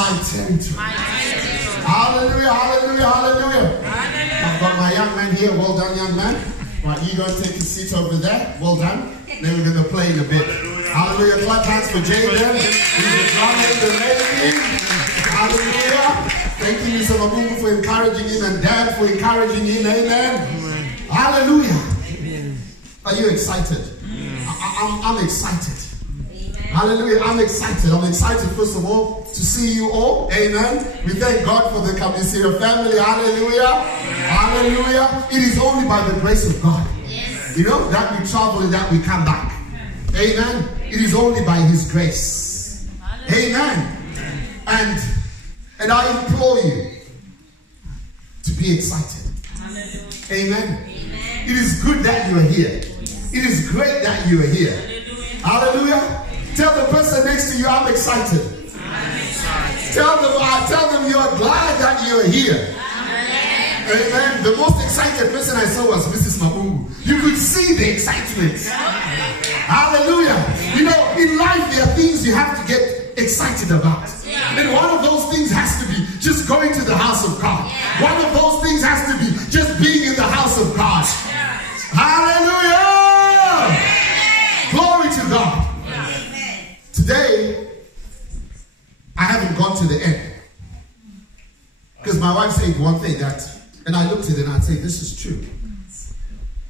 my territory. Hallelujah, hallelujah, hallelujah. I've got my young man here. Well done, young man. Right, you go and take a seat over there. Well done. Then we're going to play in a bit. Hallelujah. Clap hands for Jaden. He's the drummer in the lady. Hallelujah. Thank you, Mr. Mamungu, for encouraging him, and Dad for encouraging him. Amen. Hallelujah. Are you excited? I'm excited. Hallelujah. I'm excited. I'm excited, first of all, to see you all. Amen. We thank God for the Kabisira family. Hallelujah. Hallelujah. It is only by the grace of God, you know, that we travel and that we come back. Amen. It is only by His grace. Amen. And I implore you to be excited. Amen. It is good that you are here. It is great that you are here. Hallelujah. Tell the person next to you, I'm excited. Tell them you are glad that you are here. Amen. The most excited person I saw was Mrs. Mamungu. You could see the excitement. Hallelujah. You know, in life there are things you have to get excited about. And one of those things has to be just going to the house of God. One of those things has to be just being in the house of God. Hallelujah. Glory to God. Today, I haven't gone to the end. Because my wife said one thing that, and I looked at it and I said, this is true.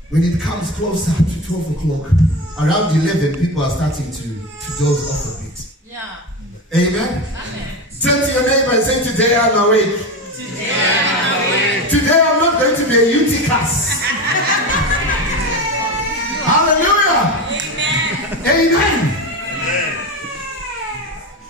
When it comes closer to 12 o'clock, around 11, people are starting to doze off a bit. Yeah. Amen? Turn to your neighbor and say, today I'm awake. Today I'm awake. Today I'm not going to be a UTCAS. Hallelujah. Amen. Amen.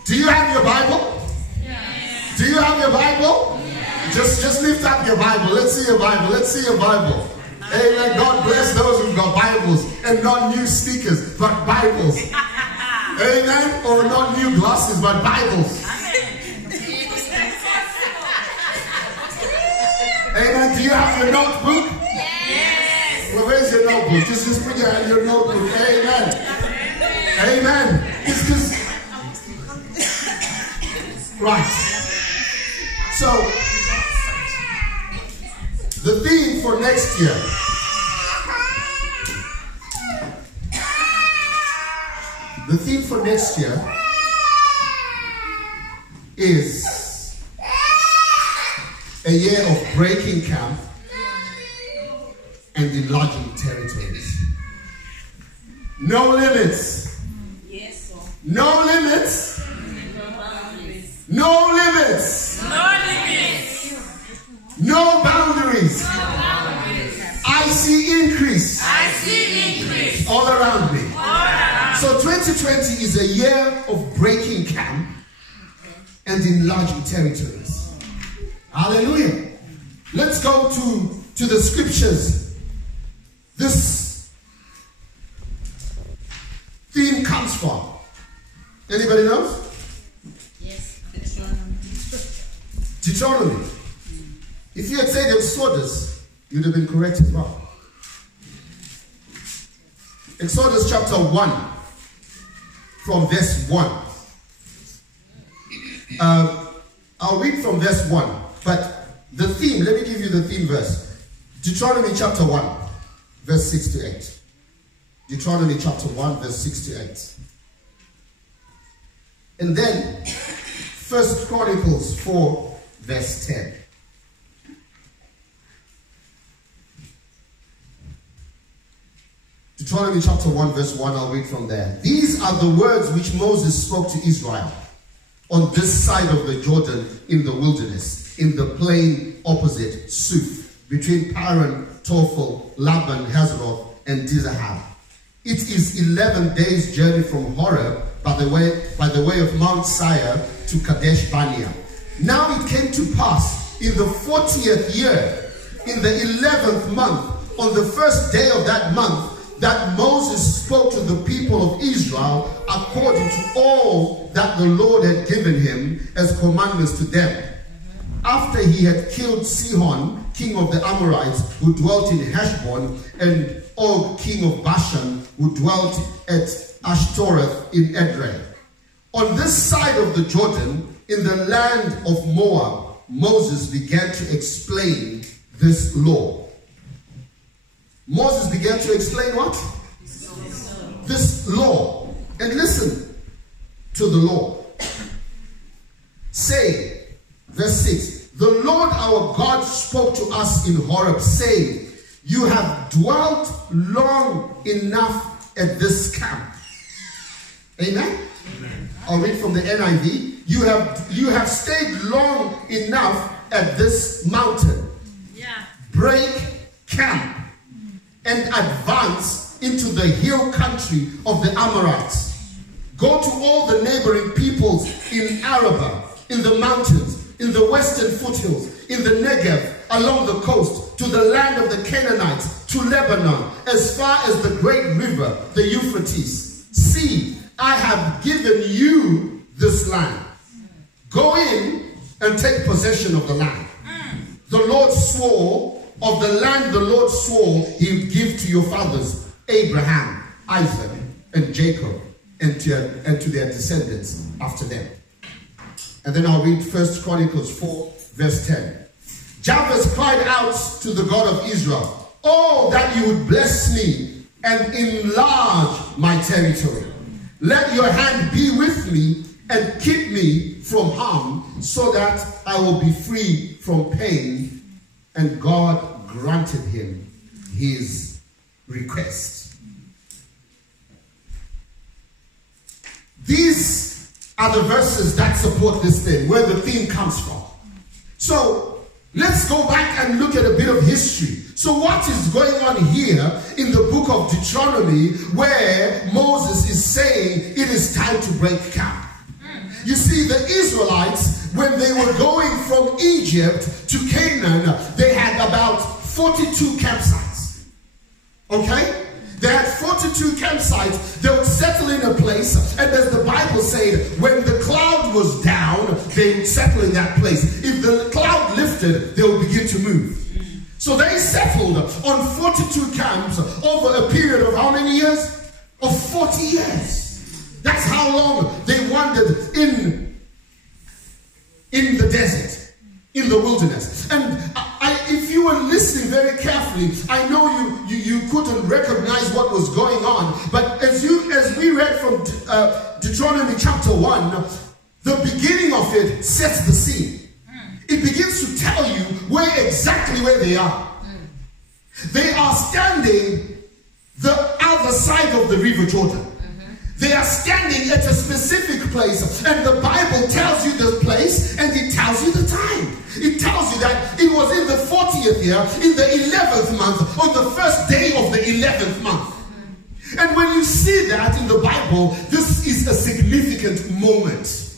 Do you have your Bible? Yes. Do you have your Bible? Yes. Just lift up your Bible. Let's see your Bible. Let's see your Bible. Amen. God bless those who've got Bibles, and not new sneakers, but Bibles. Amen. Or not new glasses, but Bibles. Amen. Do you have your notebook? Yes. Well, where's your notebook? Just put your notebook. Amen. Amen. It's just right. So, the theme for next year. The theme for next year is a year of breaking camp and enlarging territories. No limits. Yes, sir. No limits. No limits. No limits. No boundaries. No boundaries. I see increase. I see increase all around me. all around. So 2020 is a year of breaking camp and enlarging territories. Hallelujah. Let's go to the scriptures. This theme comes from. Anybody knows? Yes. Deuteronomy. If you had said Exodus, you'd have been correct as well. Exodus chapter 1, from verse 1. I'll read from verse 1, but the theme, let me give you the theme verse. Deuteronomy chapter 1, verse 6 to 8. Deuteronomy chapter 1, verse 6 to 8. And then, 1 Chronicles 4, verse 10. Deuteronomy chapter 1, verse 1, I'll read from there. These are the words which Moses spoke to Israel on this side of the Jordan in the wilderness, in the plain opposite Suf, between Paran, Tophel, Laban, Hazeroth, and Dizahab. It is 11 days' journey from Horeb by the way of Mount Seir to Kadesh Barnea. Now it came to pass in the 40th year, in the 11th month, on the first day of that month, that Moses spoke to the people of Israel according to all that the Lord had given him as commandments to them. After he had killed Sihon, king of the Amorites, who dwelt in Heshbon, and Og, king of Bashan, who dwelt at Ashtoreth in Edrei. On this side of the Jordan, in the land of Moab, Moses began to explain this law. Moses began to explain what? This law. And listen to the law. Say, verse 6, the Lord our God spoke to us in Horeb, saying, you have dwelt long enough at this camp. Amen? Amen. I'll read from the NIV. You have stayed long enough at this mountain. Yeah. Break camp and advance into the hill country of the Amorites. Go to all the neighboring peoples in Arabah, in the mountains, in the western foothills, in the Negev, along the coast, to the land of the Canaanites, to Lebanon, as far as the great river, the Euphrates. See, I have given you this land. Go in and take possession of the land. The Lord swore, of the land the Lord swore he would give to your fathers, Abraham, Isaac, and Jacob, and to their descendants after them. And then I'll read 1 Chronicles 4, verse 10. Jabez cried out to the God of Israel, oh, that you would bless me and enlarge my territory. Let your hand be with me and keep me from harm, so that I will be free from pain. And God granted him his request. These are the verses that support this thing, where the theme comes from. So let's go back and look at a bit of history. So what is going on here in the book of Deuteronomy, where Moses is saying it is time to break camp? You see, the Israelites, when they were going from Egypt to Canaan, they had about 42 campsites. Okay? They had 42 campsites. They would settle in a place, and as the Bible said, when the cloud was down, they would settle in that place. If the cloud lifted, they would begin to move. So they settled on 42 camps over a period of how many years? Of 40 years. That's how long they wandered in the desert, in the wilderness. And if you were listening very carefully, I know you couldn't recognize what was going on. But as we read from Deuteronomy chapter 1, the beginning of it sets the scene. It begins to tell you exactly where they are. They are standing the other side of the river Jordan. They are standing at a specific place, and the Bible tells you the place, and it tells you the time. It tells you that it was in the 40th year, in the 11th month, on the first day of the 11th month. And when you see that in the Bible, this is a significant moment.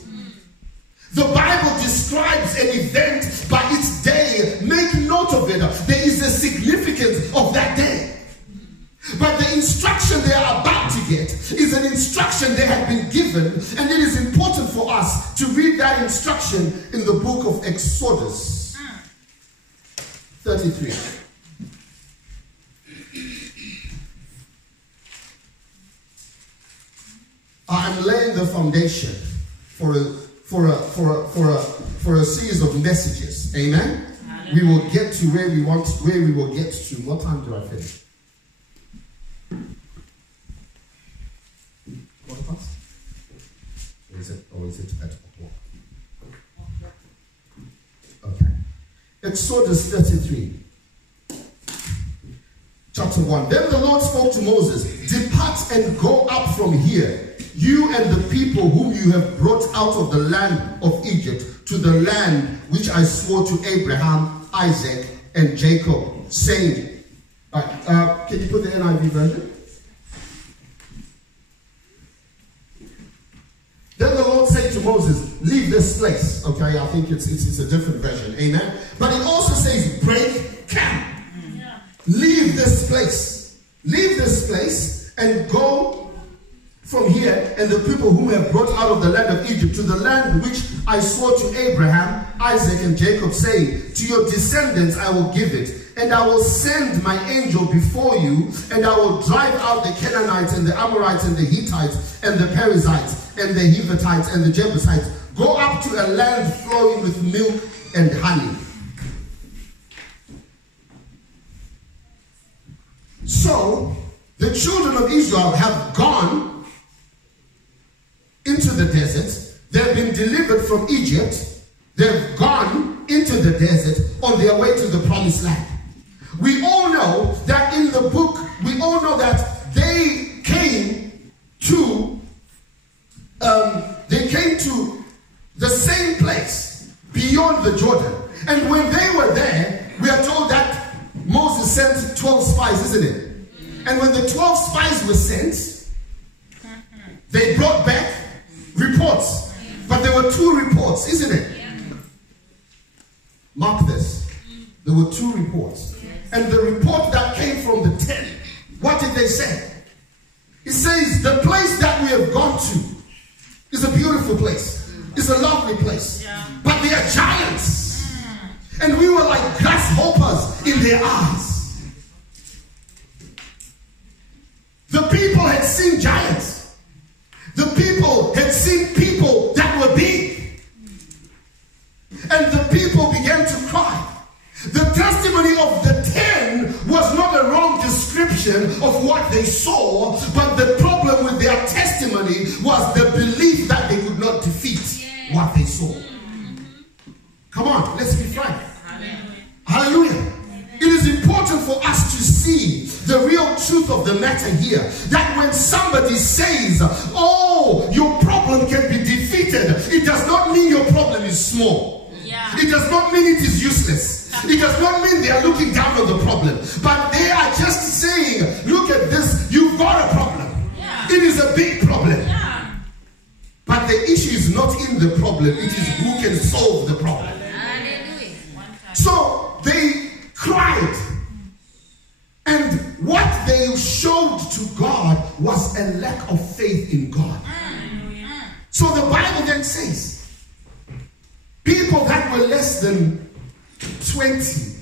The Bible describes an event by its day. Make note of it. There is a significance of that day. But the instruction they are about to get is an instruction they have been given, and it is important for us to read that instruction in the book of Exodus 33. I am laying the foundation for a series of messages. Amen. We will get to where we will get to. What time do I finish? Or is it at o'clock? Okay. Exodus 33. Chapter 1. Then the Lord spoke to Moses, depart and go up from here, you and the people whom you have brought out of the land of Egypt, to the land which I swore to Abraham, Isaac, and Jacob, saying, can you put the NIV version? Then the Lord said to Moses, leave this place. Okay, I think it's a different version. Amen. But it also says, break camp. Yeah. Leave this place. Leave this place and go from here, and the people whom have brought out of the land of Egypt to the land which I swore to Abraham, Isaac, and Jacob, saying, to your descendants I will give it, and I will send my angel before you, and I will drive out the Canaanites and the Amorites and the Hittites and the Perizzites and the Hivitites and the Jebusites. Go up to a land flowing with milk and honey. So, the children of Israel have gone into the desert. They've been delivered from Egypt. They've gone into the desert on their way to the promised land. We all know that in the book, we all know that they came to the same place beyond the Jordan. And when they were there, we are told that Moses sent 12 spies, isn't it? And when the 12 spies were sent, they brought back reports. But there were 2 reports, isn't it? Mark this. There were 2 reports. And the report that came from the 10, what did they say? It says, the place that we have gone to is a beautiful place. It's a lovely place. But they are giants. And we were like grasshoppers in their eyes. The people had seen giants. The people had seen people that were big. And the people began to cry. The testimony of the 10 was not a wrong description of what they saw, but the problem with their testimony was the belief that they could not defeat what they saw. Come on, let's be frank. Hallelujah. It is important for us to see the real truth of the matter here. That when somebody says, oh, your problem can be defeated, it does not mean your problem is small. It does not mean it is useless. It does not mean they are looking down on the problem. But they are just saying, look at this, you've got a problem. It is a big problem. But the issue is not in the problem, it is who can solve the problem. So they cried. And what they showed to God was a lack of faith in God. So the Bible then says, people that were less than 20,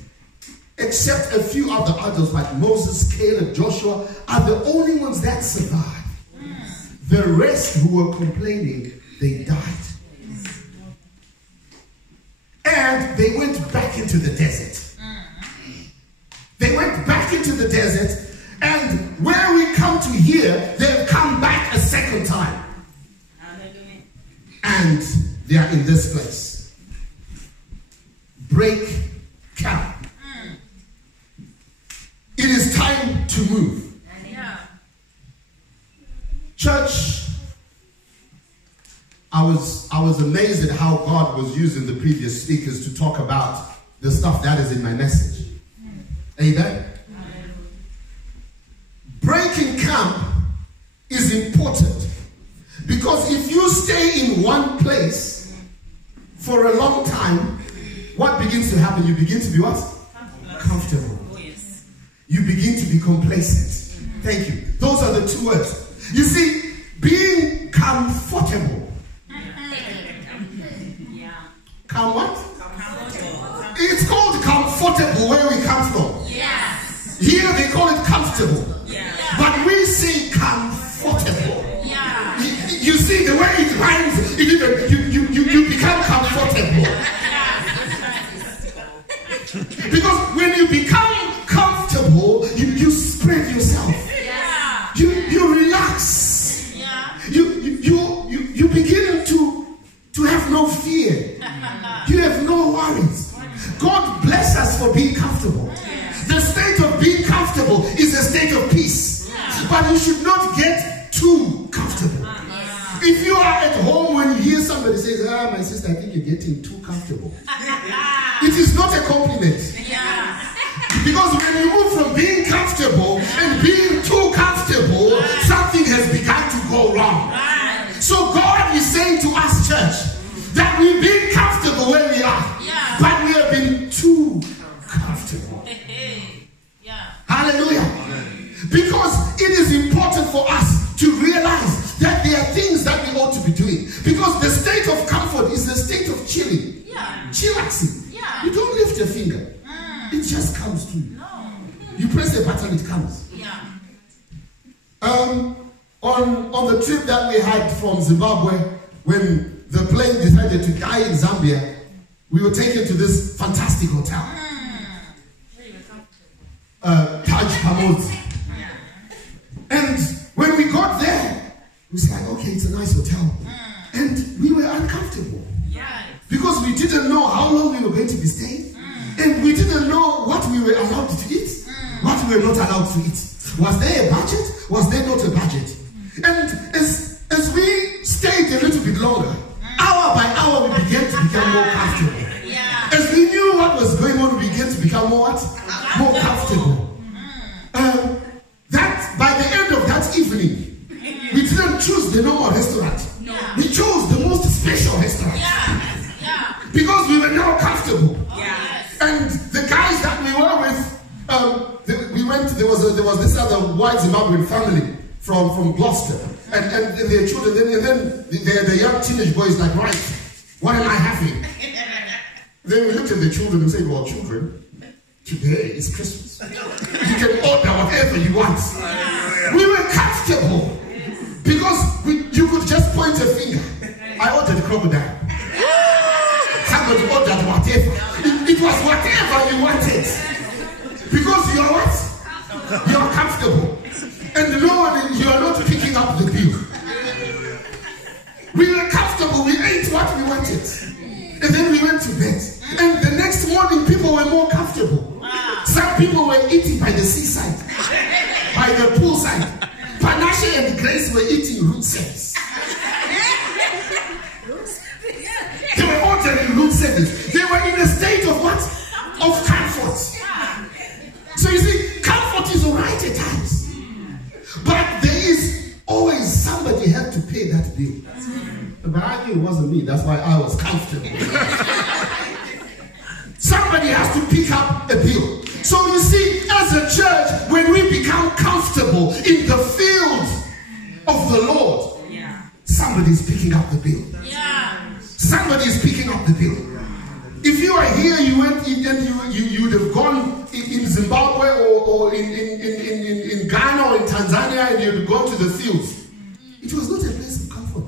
except a few other adults like Moses, Caleb, Joshua, are the only ones that survived. The rest who were complaining, they died. And they went back into the desert. They went back into the desert, and where we come to here, they've come back a second time. And they are in this place. Break camp. It is time to move. Church, I was amazed at how God was using the previous speakers to talk about the stuff that is in my message. Amen? Breaking camp is important, because if you stay in one place for a long time, what begins to happen? You begin to be what? Comfortable. You begin to be complacent. Thank you. Those are the 2 words. You see, being comfortable. Come what? It's called comfortable where we come from. Yes. Here they call it comfortable. Yeah. But we say comfortable. Yeah. You see the way it rhymes, you become comfortable. Because when you become comfortable, you spread yourself. Yeah. You relax. Yeah. You begin to have no fear. You have no worries. God bless us for being comfortable. The state of being comfortable is a state of peace. But you should not get too comfortable. If you are at home, when you hear somebody say, my sister, I think you're getting too comfortable. It is not a compliment. Because when you move from being comfortable and being too comfortable, something has begun to go wrong. So God is saying to us, church, that we've been comfortable where we are, but we have been too comfortable. Hallelujah. Because it is important for us to realize that there are things that we ought to be doing. Because the state of comfort is the state of chilling. Chillaxing. You don't lift a finger. It just comes to to you. No. You press the button, it comes. Yeah. On the trip that we had from Zimbabwe, when the plane decided to die in Zambia, we were taken to this fantastic hotel. Taj Pamod. And when we got there, it was like, okay, it's a nice hotel. And we were uncomfortable. Because we didn't know how long we were going to be staying. And we didn't know what we were allowed to eat, what we were not allowed to eat. Was there a budget? Was there not a budget? And as we stayed a little bit longer, hour by hour we began to become more comfortable. As we knew what was going on, we began to become more comfortable. That by the end of that evening, we didn't choose the normal restaurant. We chose the most special restaurant. Because we were now comfortable. And the guys that we were with, we went. There was this other white Zimbabwean family from Gloucester, and their children. And then the young teenage boys like, right, what am I having? Then we looked at the children and said, well, children, today is Christmas. You can order whatever you want. We were comfortable because you could just point a finger. I ordered crocodile. Somebody ordered whatever. It was whatever you wanted. Because you are what? You are comfortable. And no one, you are not picking up the bill. We were comfortable. We ate what we wanted. And then we went to bed. And the next morning, people were more comfortable. Some people were eating by the seaside, by the poolside. Panache and Grace were eating root service. They were ordering root service. They were in a state of what? Of comfort. So you see, comfort is alright at times. But there is always somebody had to pay that bill. But I knew it wasn't me. That's why I was comfortable. Somebody has to pick up a bill. So you see, as a church, when we become comfortable in the field of the Lord, somebody is picking up the bill. Somebody is picking up the bill. If you are here, you went in and you would have gone in Zimbabwe or in Ghana or in Tanzania, and you would have gone to the fields. It was not a place of comfort.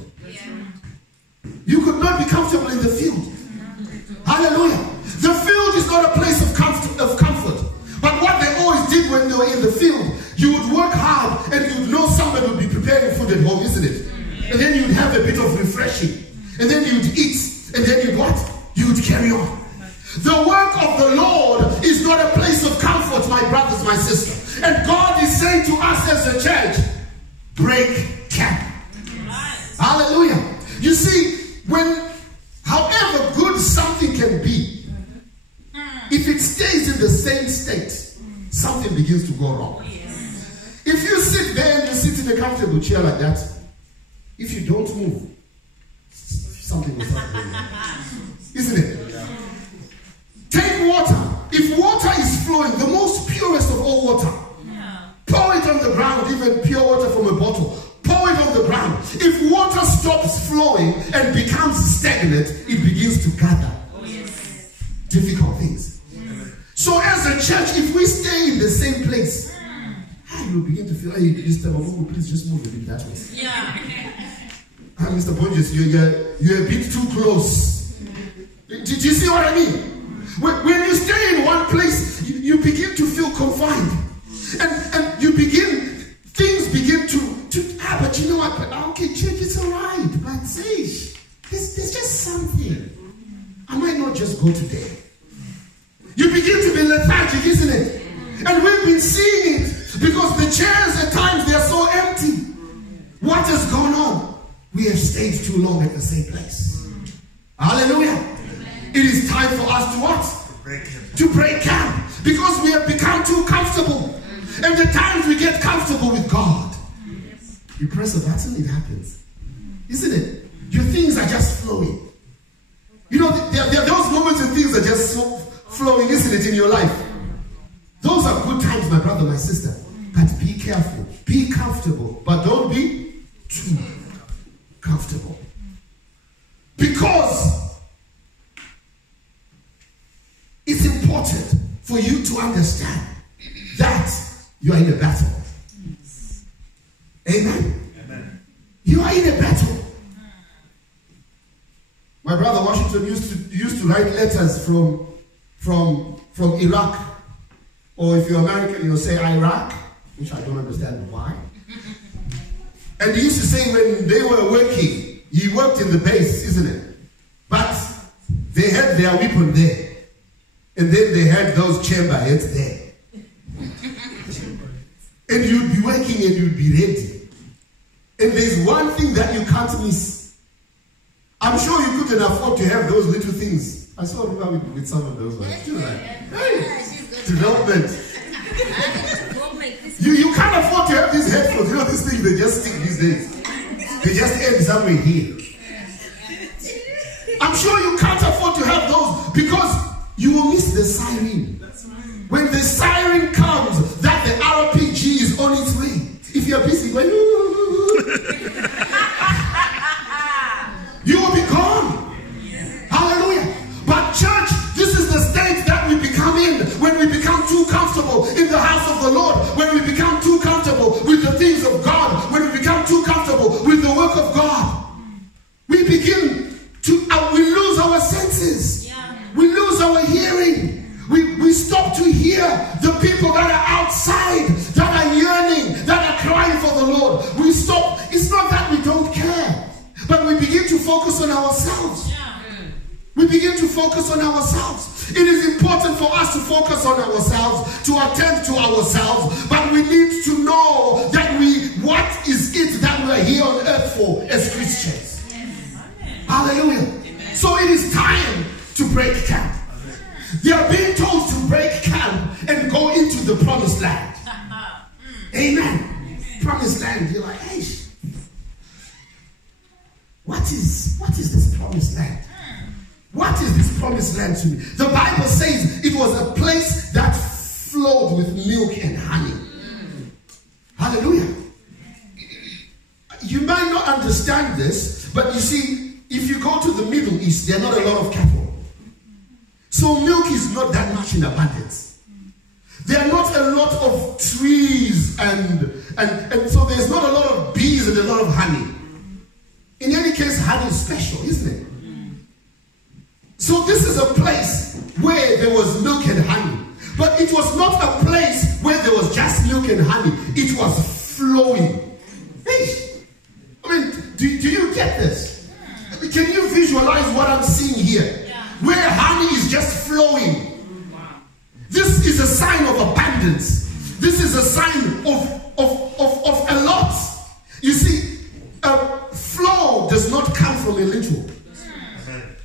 You could not be comfortable in the field. Hallelujah. The field is not a place of comfort. But what they always did when they were in the field, you would work hard and you'd know somebody would be preparing food at home, isn't it? And then you'd have a bit of refreshing. And then you'd eat. And then you'd what? You would carry on. The work of the Lord is not a place of comfort, my brothers, my sisters. And God is saying to us as a church, break camp. Hallelujah. You see, however good something can be, if it stays in the same state, something begins to go wrong. If you sit there and you sit in a comfortable chair like that, if you don't move, something will start going on. Isn't it? Take water. If water is flowing, the most purest of all water, pour it on the ground, even pure water from a bottle. Pour it on the ground. If water stops flowing and becomes stagnant, it begins to gather difficult things. So as a church, if we stay in the same place, you will begin to feel, hey, please just move a bit that way. Mr. Bonges, you're a bit too close. Did you see what I mean? When you stay in one place, you begin to feel confined. And things begin to but you know what? But okay, church, it's alright. But say, there's just something. I might not just go today. You begin to be lethargic, isn't it? And we've been seeing it because the chairs at times, they are so empty. What has gone on? We have stayed too long at the same place. Hallelujah. It is time for us to what? To break camp. Because we have become too comfortable. And the times we get comfortable with God, you press a button, it happens. Isn't it? Your things are just flowing. You know, there are those moments when things are just so flowing, isn't it, in your life? Those are good times, my brother, my sister. But be careful. Be comfortable. But don't be too comfortable. Because it's important for you to understand that you are in a battle. Amen. Amen. You are in a battle. My brother Washington used to write letters from Iraq, or if you're American, you'll say Iraq, which I don't understand why. And he used to say when they were working, he worked in the base, isn't it? But they had their weapon there. And then they had those chamber heads there. And you'd be working and you'd be ready. And there's one thing that you can't miss. I'm sure you couldn't afford to have those little things. I saw Ruba with some of those ones. Hey, development. You can't afford to have these headphones. You know, these things, they just stick these days. They just end somewhere here. I'm sure you can't afford to have those because you will miss the siren. When the siren comes, that the RPG is on its way. If you're busy going, you will be gone. Hallelujah. But church, this is the state that we become in when we become too comfortable in the house of the Lord, when we become too comfortable with the things of God, when we become too comfortable with the work of God. We begin to, we lose our senses. We lose our hearing. We stop to hear the people that are outside, that are yearning, that are crying for the Lord. We stop. It's not that we don't care, but we begin to focus on ourselves. We begin to focus on ourselves. It is important for us to focus on ourselves, to attend to ourselves, but we need to know that what is it that we are here on earth for as Christians. Hallelujah. Amen. So it is time to break camp. They are being told to break camp and go into the promised land. Amen. Promised land. You're like, hey, what is this promised land? What is this promised land to me? The Bible says it was a place that flowed with milk and honey. Hallelujah. You might not understand this, but you see, if you go to the Middle East, there are not a lot of cattle. So milk is not that much in abundance. There are not a lot of trees and so there's not a lot of bees and a lot of honey. In any case, honey is special, isn't it? So this is a place where there was milk and honey. But it was not a place where there was just milk and honey. It was flowing. Hey, I mean, do you get this? Can you visualize what I'm seeing here? Where honey is just flowing. This is a sign of abundance. This is a sign of a lot. You see, flow does not come from a little.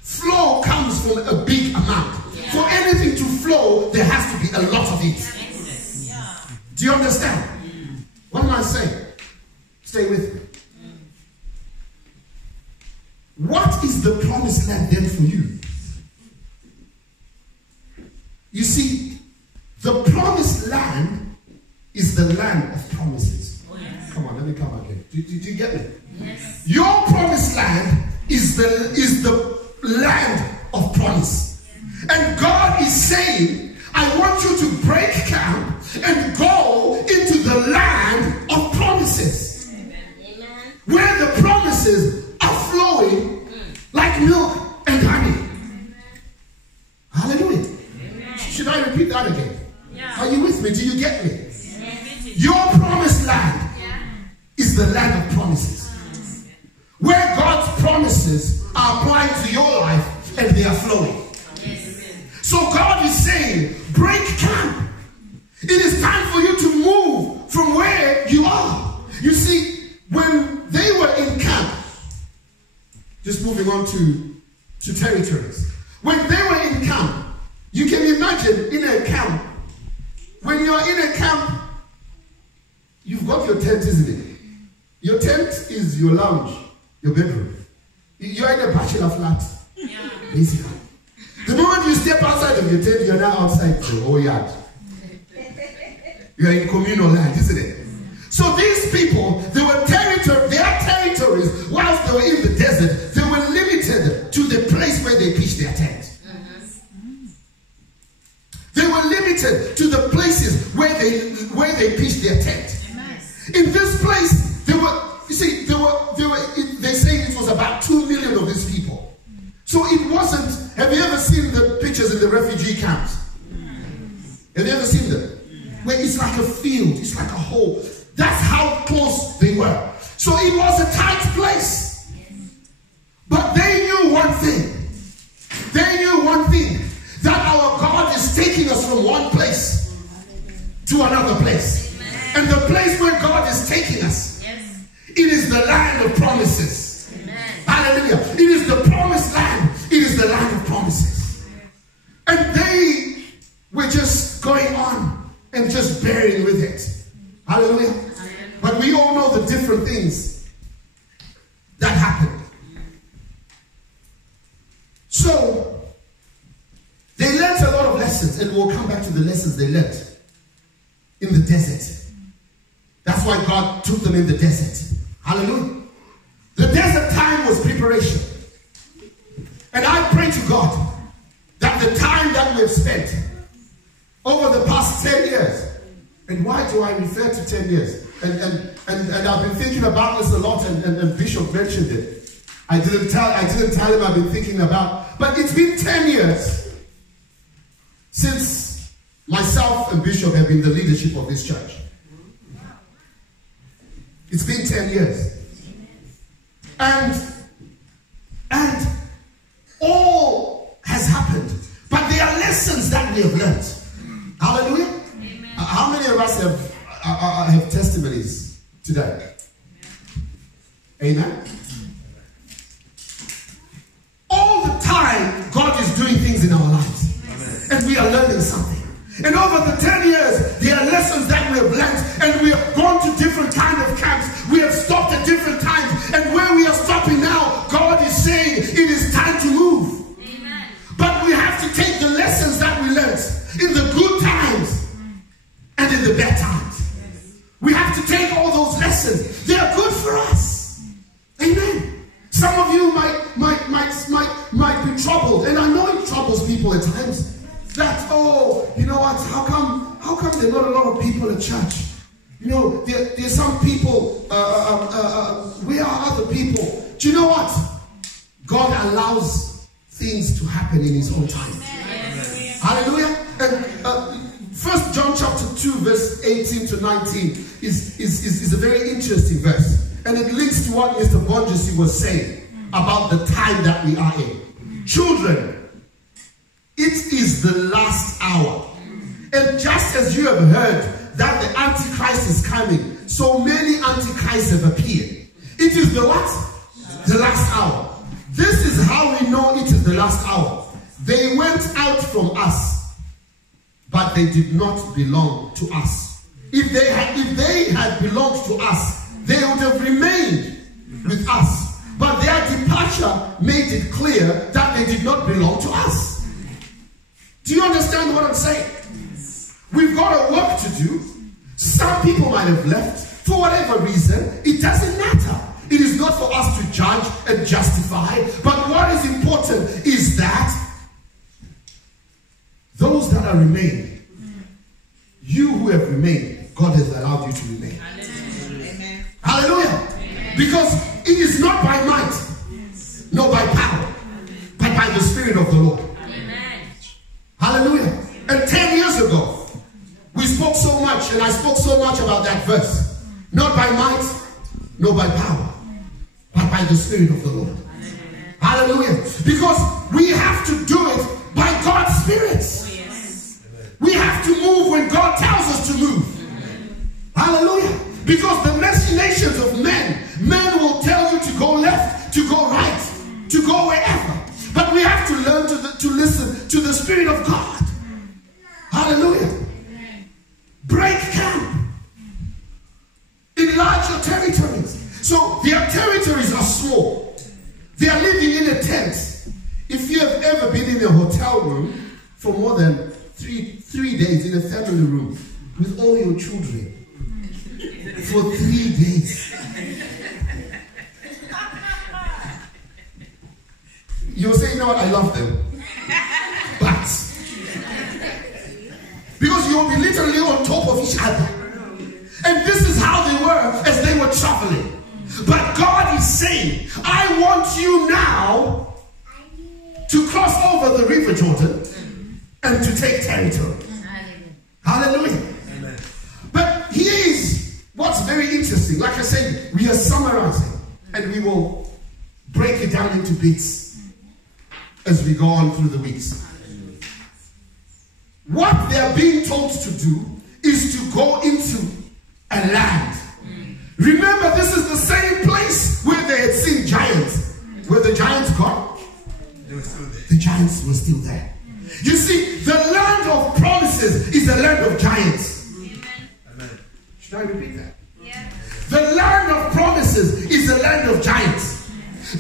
Flow comes from a big amount. For anything to flow, there has to be a lot of it. Do you understand? What am I saying? Stay with me. What is the promised land then for you? You see, the promised land is the land of promises. Oh, yes. Come on, let me come again. Do you get me? Yes. Your promised land is the land of promise. And God is saying, I want you to break camp and go into the land of promises. Amen. Where the promises are flowing like milk and honey. Hallelujah. Amen. Should I repeat that again? Yeah. Are you with me? Do you get me? Yeah. Your promised land is the land of promises. Where God's promises are applied to your life and they are flowing. Yes. So God is saying, break camp. It is time for you to move from where you are. You see, when they were in camp, just moving on to territories. When they were in camp, you can imagine in a camp, when you're in a camp, you've got your tent, isn't it? Your tent is your lounge, your bedroom. You're in a bachelor flat, basically. The moment you step outside of your tent, you're now outside the whole yard. You're in communal land, isn't it? So these people, their territories, whilst they were in the desert, they were limited to the place where they pitched their tent. They were limited limited to the places where they pitched their tent. In this place, they say it was about 2 million of these people. So it wasn't, have you ever seen the pictures in the refugee camps? Have you ever seen them? Where it's like a field, it's like a hole. That's how close they were. So it was a tight place. But they knew one thing. They knew one thing. That our God is taking us from one place to another place. And the place where God is taking us, it is the land of promises. Hallelujah. It is the promised land. It is the land of promises. And they were just going on and just bearing with it. Hallelujah. But we all know the different things that happened. So, they learned a lot of lessons, and we'll come back to the lessons they learned in the desert. That's why God took them in the desert. Hallelujah. The desert time was preparation. And I pray to God that the time that we have spent over the past 10 years, and why do I refer to 10 years? And I've been thinking about this a lot, and Bishop mentioned it. I didn't tell him I've been thinking about, but it's been 10 years since myself and Bishop have been the leadership of this church. It's been 10 years. And all has happened. But there are lessons that we have learned. Hallelujah. How many of us have testimonies today? Amen. All the time, God is doing things in our lives. And we are learning something. And over the 10 years, there are lessons that we have learned, and we have gone to different kind of camps. We have stopped at different times, and where we are stopping now, God is saying it is time to move. Amen. But we have to take the lessons that we learned in the good times and in the bad times. We have to take all those lessons. They are good for us. Amen. Some of you might be troubled, and I know it troubles people at times. That, oh, you know what, how come there are not a lot of people at church? You know, there's some people, where are other people? Do you know what? God allows things to happen in his own time. Yes. Hallelujah. And 1 John chapter 2 verse 18 to 19 is a very interesting verse. And it links to what Mr. Bonjesi was saying about the time that we are in. Children, it is the last hour. And just as you have heard that the Antichrist is coming, so many Antichrists have appeared. It is the what? The last hour. This is how we know it is the last hour. They went out from us, but they did not belong to us. If they had belonged to us, they would have remained with us. But their departure made it clear that they did not belong to us. Do you understand what I'm saying? We've got a work to do. Some people might have left for whatever reason. It doesn't matter. It is not for us to judge and justify. But what is important is that those that are remaining, you who have remained, God has allowed you to remain. Amen. Hallelujah. Amen. Because it is not by might, nor by power, but by the Spirit of the Lord. Hallelujah. And 10 years ago, we spoke so much, and I spoke so much about that verse. Not by might, nor by power, but by the Spirit of the Lord. Hallelujah. Because we have to do it by God's Spirit. We have to move when God tells us to move. Hallelujah. Because the machinations of men will tell you to go left, to go right, to go wherever. But we have to learn to listen to the Spirit of God. Hallelujah. Break camp. Enlarge your territories. So their territories are small. They are living in a tent. If you have ever been in a hotel room for more than three days, in a family room with all your children for 3 days, you'll say, you know what, I love them. But Because you will be literally on top of each other. And this is how they were as they were traveling. But God is saying, I want you now to cross over the river Jordan and to take territory. Hallelujah. Amen. But here is what's very interesting. Like I said, we are summarizing and we will break it down into bits as we go on through the weeks. What they are being told to do is to go into a land. Remember, this is the same place where they had seen giants. Were the giants gone? They were still there. The giants were still there. You see, the land of promises is a land of giants. Amen. Should I repeat that? Yeah. The land of promises is a land of giants.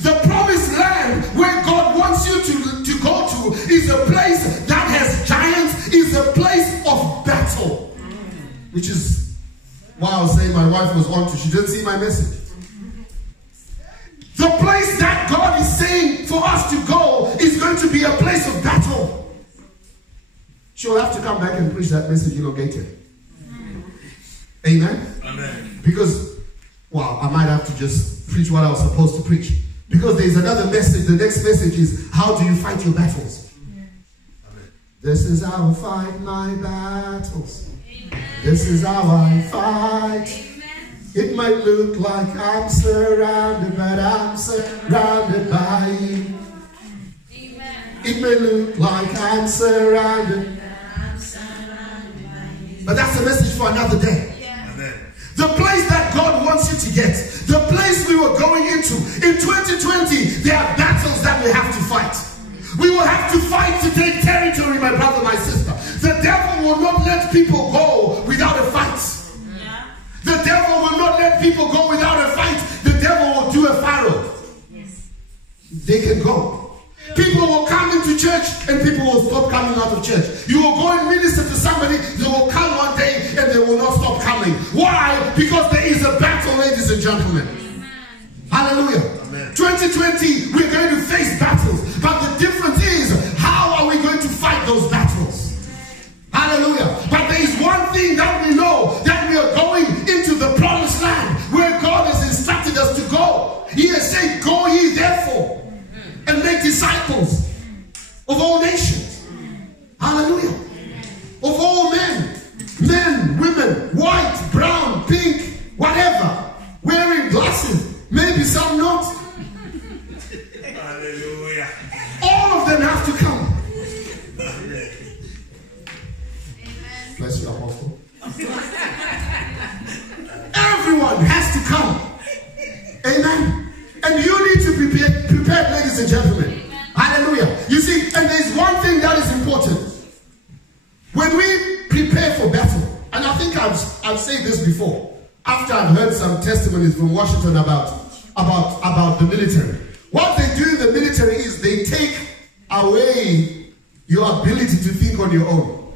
The promised land where God wants you to go to is a place that has giants, is a place of battle. Which is why I was saying my wife was on to, she didn't see my message. The place that God is saying for us to go is going to be a place of battle. She'll have to come back and preach that message elongated. Amen? Amen. Because, well, I might have to just preach what I was supposed to preach. Because there's another message. The next message is, how do you fight your battles? Amen. This is how I fight my battles. Amen. This is how I fight. Amen. It might look like I'm surrounded, but I'm surrounded by you. Amen. It may look like I'm surrounded. But that's a message for another day. Yeah. The place that God wants you to get, the place we were going into, in 2020, there are battles that we have to fight. We will have to fight to take territory, my brother, my sister. The devil will not let people go without a fight. Yeah. The devil will not let people go without a fight. The devil will do a pharaoh. Yes. They can go. People will come into church and people will stop coming out of church. You will go and minister to somebody, they will come one day and they will not stop coming. Why? Because there is a battle, ladies and gentlemen. Amen. Hallelujah. Amen. 2020, we're going to face battles. But the difference is, how are we going to fight those battles? Hallelujah. But there is one thing that we know, that we are going into the promised land where God has instructed us to go. He has said, go ye therefore and make disciples of all nations. Hallelujah. Of all men, women, white, brown, pink, whatever, wearing glasses, maybe some not. Hallelujah. All of them have to come. Bless you, Apostle. Everyone has to come. Amen. And you need to be prepared, ladies and gentlemen. Amen. Hallelujah. You see, and there's one thing that is important. When we prepare for battle, and I think I've said this before, after I've heard some testimonies from Washington about the military. What they do in the military is they take away your ability to think on your own.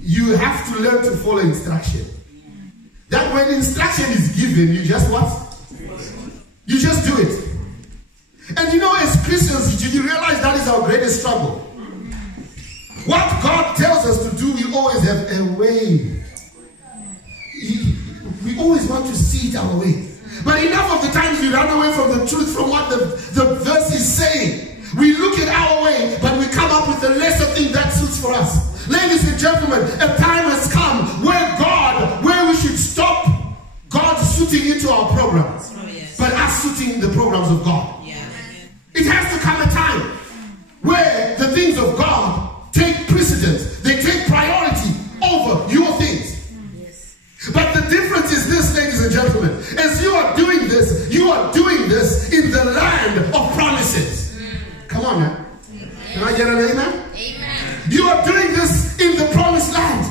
You have to learn to follow instruction. That when instruction is given, you just what? You just do it. And you know, as Christians, did you realize that is our greatest struggle? What God tells us to do, we always have a way. We always want to see it our way. But enough of the times we run away from the truth, from what the verse is saying. We look at our way, but we come up with a lesser thing that suits for us. Ladies and gentlemen, a time has come where we should stop God suiting into our programs. But us suiting the programs of God. Yeah. It has to come a time where the things of God take precedence. They take priority over your things. Yes. But the difference is this, ladies and gentlemen. As you are doing this in the land of promises. Come on, man. Amen. Can I get an amen? Amen. You are doing this in the promised land.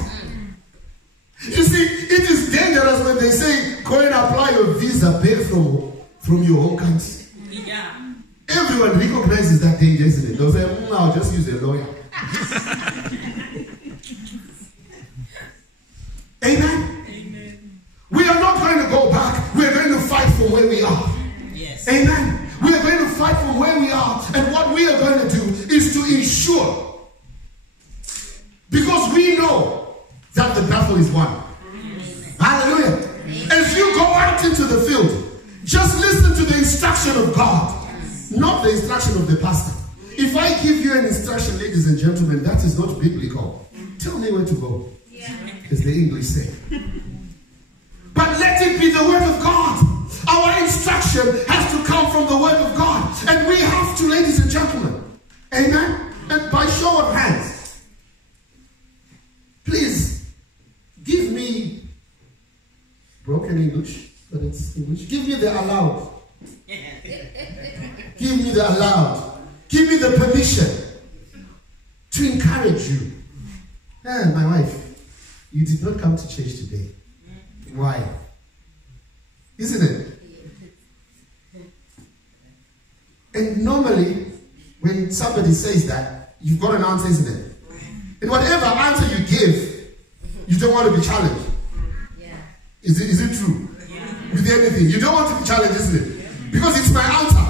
You see, it is dangerous when they say, go and apply your visa back from your home country. Yeah. Everyone recognizes that danger, isn't it? They'll say, I'll just use a lawyer. Amen? Amen. We are not going to go back. We are going to fight from where we are. Yes. Amen. We are going to fight from where we are. And what we are going to do is to ensure. Because is one. Hallelujah. As you go out into the field, just listen to the instruction of God, not the instruction of the pastor. If I give you an instruction, ladies and gentlemen, that is not biblical. Tell me where to go, as the English say. But let it be the word of God. Our instruction has to come from the word of God. And we have to, ladies and gentlemen. Amen? And by show of hands, please give me broken English, but it's English. Give me the allowed. Give me the allowed. Give me the permission to encourage you. And my wife, you did not come to church today. Why? Isn't it? And normally, when somebody says that, you've got an answer, isn't it? And whatever answer you give, you don't want to be challenged. Is it true? With anything, you don't want to be challenged, isn't it? Because it's my answer.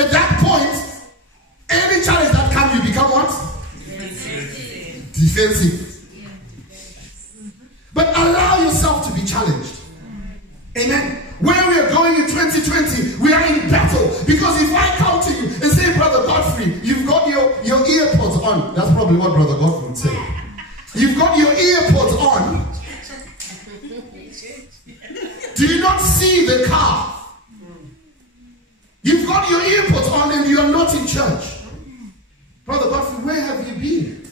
At that point, any challenge that comes, you become what? Defensive. But allow yourself to be challenged. Amen. Where we are going in 2020, we are in battle. Because if I come to you and say, Brother Godfrey, you've got your earpods on. That's probably what Brother Godfrey would say. You've got your earpods on. Do you not see the car? You've got your earpods on and you are not in church. Brother Godfrey, where have you been?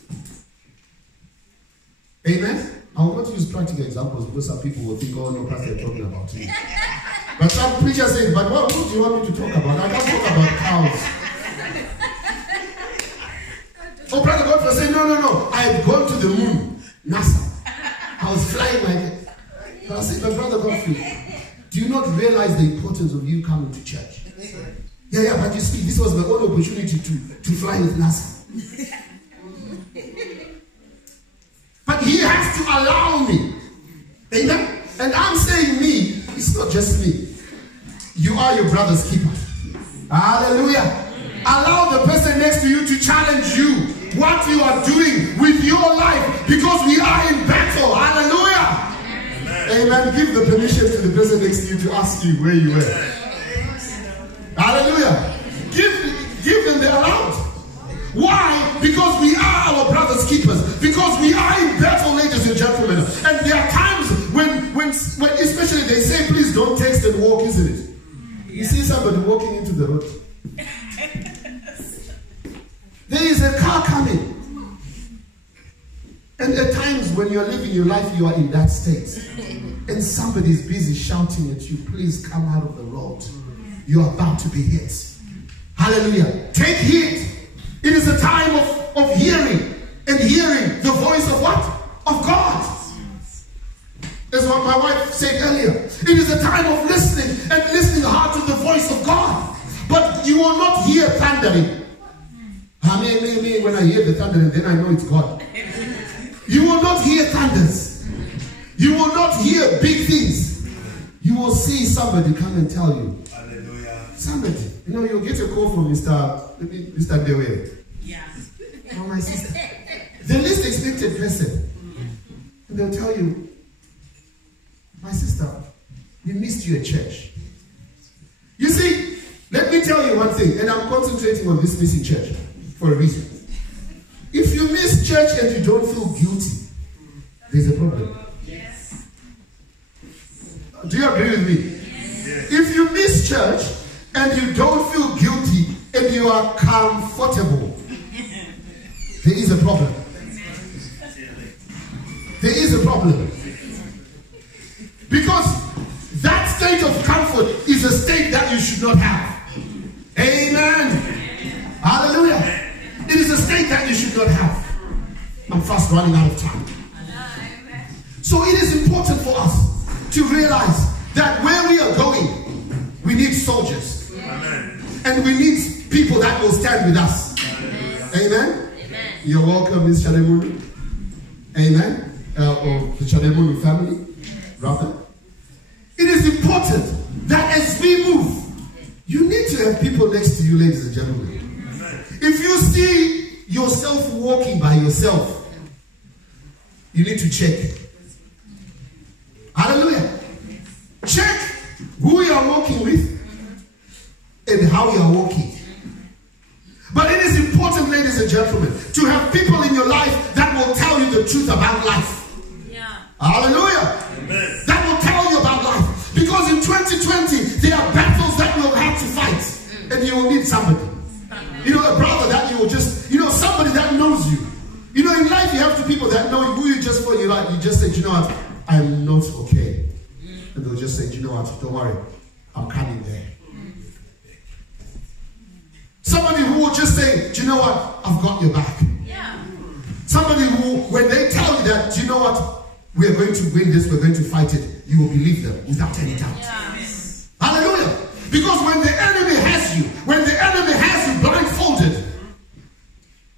Amen. I want to use practical examples because some people will think, oh no, Pastor, you're talking about me. But some preachers say, but what do you want me to talk about? I can't talk about cows. Oh, Brother Godfrey said, no. I had gone to the moon. NASA. I was flying like it. But I said, but Brother Godfrey, do you not realize the importance of you coming to church? Yeah, but you see, this was my own opportunity to fly with NASA. But he has to allow me. Amen? And I'm saying me, it's not just me. You are your brother's keeper. Hallelujah. Allow the person next to you to challenge you what you are doing with your life, because we are in battle. Hallelujah. Amen. Give the permission to the person next to you to ask you where you were. Hallelujah. Give them the allowance. Why? Because we are our brother's keepers. Because we are in battle, ladies and gentlemen. And there are times when especially they say, please don't text and walk, isn't it? You see somebody walking into the road. There is a car coming. And at times when you're living your life, you are in that state. And somebody is busy shouting at you, please come out of the road. You are about to be hit. Hallelujah. Take heed. It is a time of hearing. And hearing the voice of what? Of God. That's what my wife said earlier. It is a time of listening and listening hard to the voice of God. But you will not hear thundering. When I hear the thundering, then I know it's God. You will not hear thunders. You will not hear big things. You will see somebody come and tell you. Hallelujah. Somebody. You know, you'll get a call from Mr. Dewe. Yeah. Or my sister. The least expected person. And they'll tell you, my sister, we missed you at church. You see, let me tell you one thing, and I'm concentrating on this missing church for a reason. If you miss church and you don't feel guilty, there's a problem. Yes. Do you agree with me? Yes. If you miss church and you don't feel guilty and you are comfortable, there is a problem. There is a problem. Because that state of comfort is a state that you should not have. Amen. Hallelujah. It is a state that you should not have. I'm fast running out of time. So it is important for us to realize that where we are going, we need soldiers. Amen. And we need people that will stand with us. Amen. Amen. You're welcome, Ms. Chademunu. Amen. Or the Chademunu family, rather. It is important that as we move, you need to have people next to you, ladies and gentlemen. If you see yourself walking by yourself, you need to check. Hallelujah. Check who you are walking with and how you are walking. But it is important, ladies and gentlemen, to have people in your life that will tell you the truth about life. Yeah. Hallelujah. Amen. That will tell you about life. Because in 2020, there are battles that you will have to fight. And you will need somebody. You know, a brother that you will just, somebody that knows you. In life you have people that know who you just for you like. You just say, you know what, I'm not okay. And they'll just say, you know what, don't worry, I'm coming there. Somebody who will just say, do you know what, I've got your back. Yeah. Somebody who, when they tell you that, do you know what, we're going to win this, we're going to fight it, you will believe them without any doubt. Yeah. Hallelujah. Because when the enemy has you, blindfolded,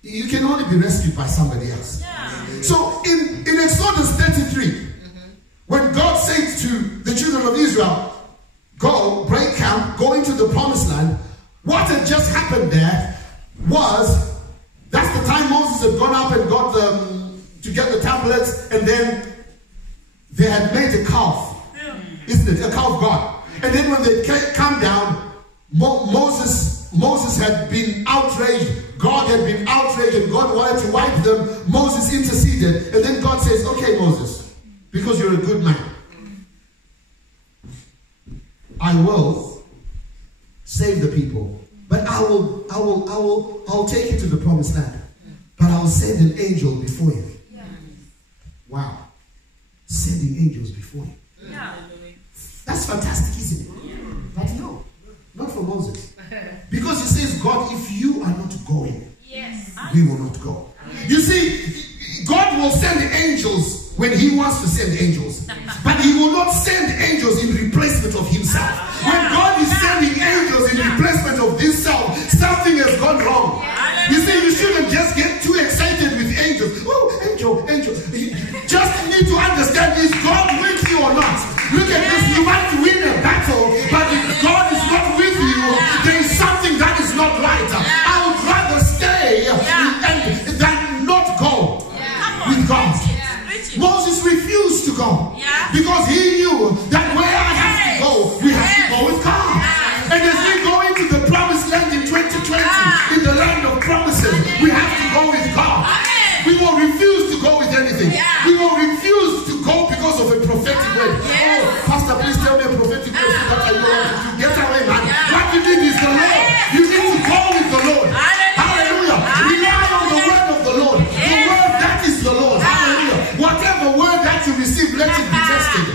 you can only be rescued by somebody else. Yeah. So in Exodus 33, when God said to the children of Israel, go, break camp, go into the promised land, what had just happened there was, that's the time Moses had gone up and got to get the tablets, and then they had made a calf, isn't it? A calf god. And then when they come down, Moses had been outraged, God had been outraged, and God wanted to wipe them. Moses interceded, and then God says, okay, Moses, because you're a good man, I will save the people, but I'll take you to the promised land, but I'll send an angel before you. Yeah. Wow. Sending angels before you. Yeah. That's fantastic, isn't it? Yeah. But no, not for Moses. Because he says, God, if you are not going, yes, we will not go. You see, God will send angels when he wants to send angels. But he will not send angels in replacement of himself. When God is sending angels in replacement of this self, something has gone wrong. You see, you shouldn't just get too excited with angels. Oh, angel. You just need to understand, is God with you or not? Look at this, you might win a battle, but if God is not with you, there is something that is not right. I would rather stay than not go with God. Moses refused to go because he knew that where I have to go, we have to go with God. And as we go into the promised land in 2020, in the land of promises, we have to go with God. We will refuse to go with anything. We will refuse to go because of a prophetic word. Oh, Pastor, please tell me a prophetic word so that I know what to do. Get away, man. What you need is the Lord. You need to go with the Lord. Hallelujah. Rely on the word of the Lord. The word that is the Lord. Hallelujah. Whatever word that you receive, let it be tested.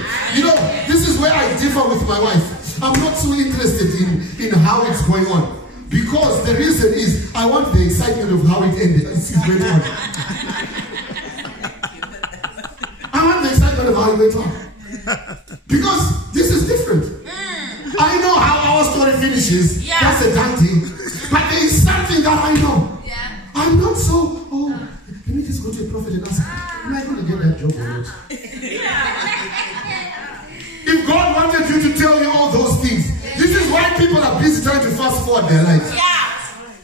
This is where I differ with my wife. I'm not so interested in how it's going on. Because the reason is, I want the excitement of how it ended. It's going on. I want the excitement of how it went on. Because this is different. I know how our story finishes. That's a done thing. But there is something that I know. I'm not so, let me just go to a prophet and ask, am I going to get that job or not? If God wanted you to tell you all those things, this is why people are busy trying to fast forward their lives.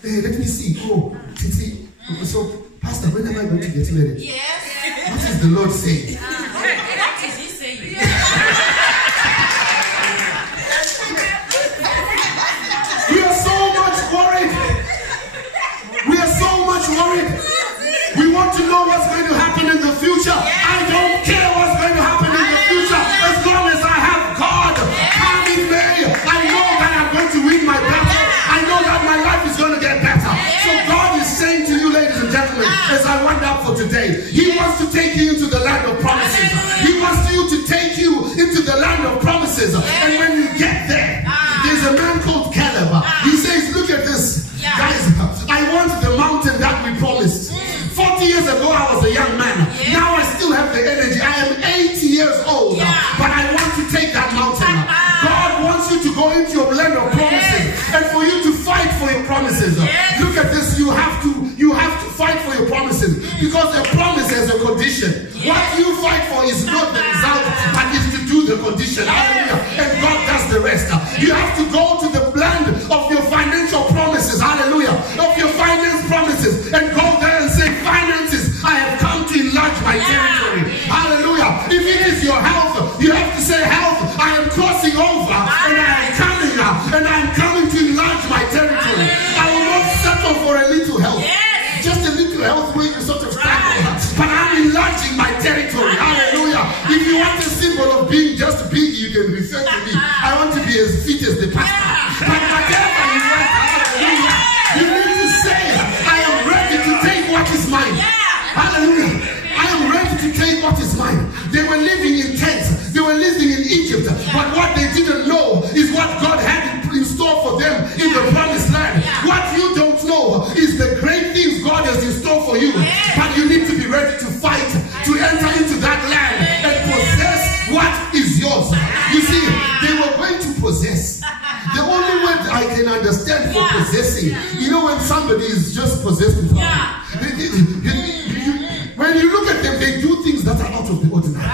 Hey, let me see. So, Pastor, when am I going to get married? Yes. What is the Lord saying? What is he saying? We are so much worried. We want to know what's going to happen in the future. I don't care what's going to happen in the future. As long as I have God coming there, I know that I'm going to win my battle. I know that my life is going to get better. So God is saying to you, ladies and gentlemen, as I wind up for today, he wants to take you into the land of promises. He wants you to take you into the land of promises. And when you get there, there's a man called Caleb. He says, look at this. Guys, I want the mountain that we promised. 40 years ago, I was a young man. Now I still have the energy. I am 80 years old. But I want to take that mountain. God wants you to go into your land of promises. And for you to fight for your promises. Look at this. You have to fight for your promises. Because a promise has a condition. What you fight for is not the result, but is to do the condition. Hallelujah. And God does the rest. You have to go to the land of your financial promises. Hallelujah. Of your finance promises. And go there and say, finances, I have come to enlarge my territory. Hallelujah. If it is your health, you have to health where you sort of struggle, but I'm enlarging my territory. Hallelujah. If you want a symbol of being just big, you can refer to me. I want to be as fit as the pastor. But whatever you want, hallelujah, you need to say, I am ready to take what is mine. Hallelujah. I am ready to take what is mine. They were living in tents. They were living in Egypt. But what they didn't know is what God had in store for them in the promised land. What you don't know is the great things God has in store for you. But you need to be ready to fight, to enter into that land and possess what is yours. You see, they were going to possess. The only word I can understand for possessing, you know, when somebody is just possessed with when you look at them, they do things that are out of the ordinary.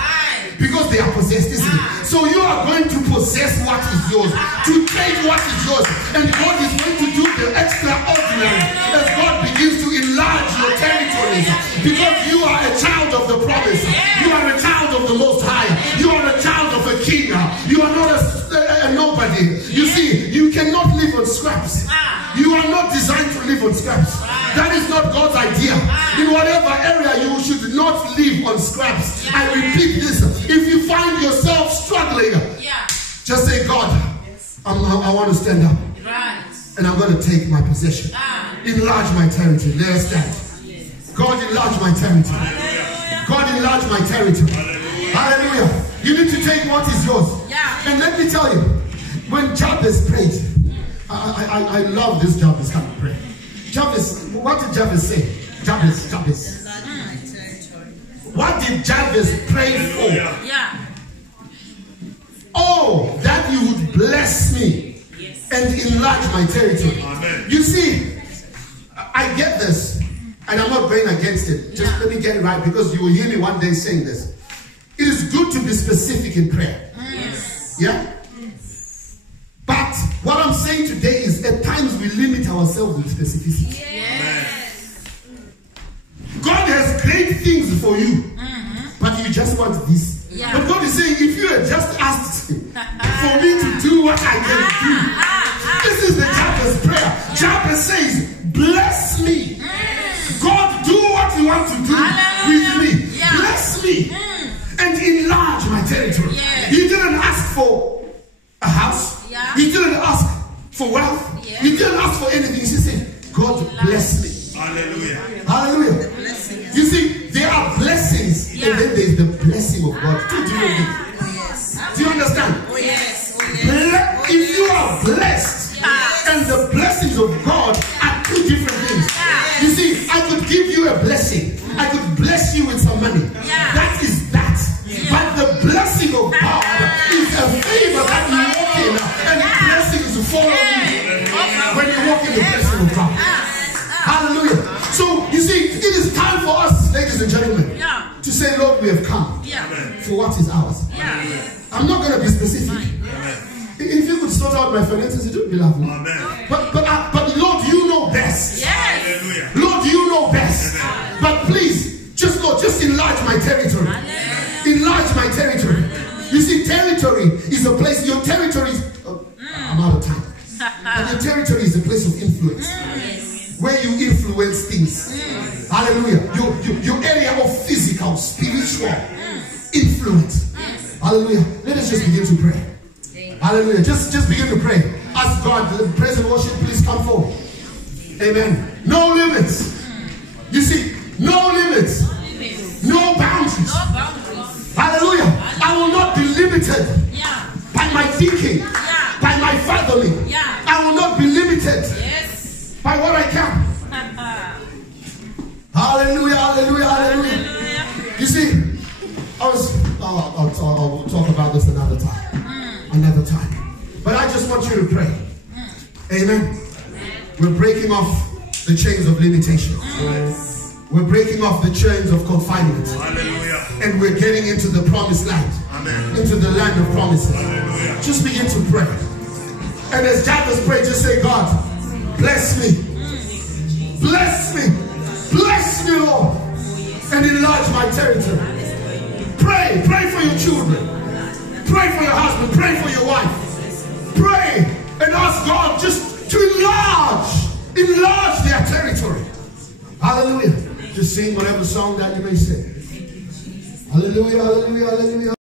Because they are possessed, isn't it? So you are going to possess what is yours, to take what is yours. And God is going to do the extraordinary as God begins to enlarge your territories. Because you are a child of the promise. You are a child of the Most High. You are a child of a king. You are not a nobody. You see, you cannot live on scraps. You are not designed to live on scraps. That is not God's idea. In whatever area, you should not live on scraps. I repeat this. If you find yourself struggling, just say, God, I want to stand up. And I'm going to take my possession. Enlarge my territory. Let us stand. God, enlarge my territory. God, enlarge my territory. Hallelujah. You need to take what is yours. And let me tell you, when Jabez prayed, I love this Jabez kind of prayer. Jabez, what did Jabez say? Jabez. What did Jabez pray for? Oh, that you would bless me and enlarge my territory. You see, I get this, and I'm not going against it. Just let me get it right, because you will hear me one day saying this. It is good to be specific in prayer. Yeah? But what I'm saying today is at times we limit ourselves with specificity. God has great things for you, but you just want this. But God is saying, if you had just asked for me to do what I can do, this is the Jabez prayer. Jabez says, bless me. God, do what you want to do with me. Bless me and enlarge my territory. He didn't ask for a house. He didn't ask for wealth. He didn't ask for anything. He said, God, bless me. Hallelujah. Hallelujah. You see, there are blessings, and then there's the blessing of God. Do you understand? If you are blessed, and the blessings of God are two different things. You see, I could give you a blessing. I could bless you with some money. That is that. But the blessing of God is a favor that you walk in, and blessings follow you when you walk in the blessing of God. Hallelujah. So, you see, it is time for us, ladies and gentlemen, to say, Lord, we have come for what is ours. I'm not going to be specific. If you could sort out my finances, it would be lovely. But Lord, you know best. Lord, you know best. But please, just enlarge my territory. Enlarge my territory. You see, territory is a place, your territory is, I'm out of time. But your territory is a place of influence. Where you influence things. Hallelujah. Your area of physical, spiritual influence. Hallelujah. Let us just begin to pray. Hallelujah. Just begin to pray. Ask God, the praise and worship, please come forward. Amen. No limits. You see, no limits. No boundaries. Hallelujah. I will not be limited by my thinking, by my fathoming. I will not be limited by what I can. Hallelujah, hallelujah, hallelujah. You see, I'll talk about this another time. Another time. But I just want you to pray. Amen. We're breaking off the chains of limitation. We're breaking off the chains of confinement. Hallelujah. And we're getting into the promised land. Amen. Into the land of promises. Hallelujah. Just begin to pray. And as Jabez prayed, just say, God, bless me. Bless me. Bless me, Lord. And enlarge my territory. Pray. Pray for your children. Pray for your husband. Pray for your wife. Pray and ask God just to enlarge their territory. Hallelujah. Just sing whatever song that you may sing. Hallelujah, hallelujah, hallelujah.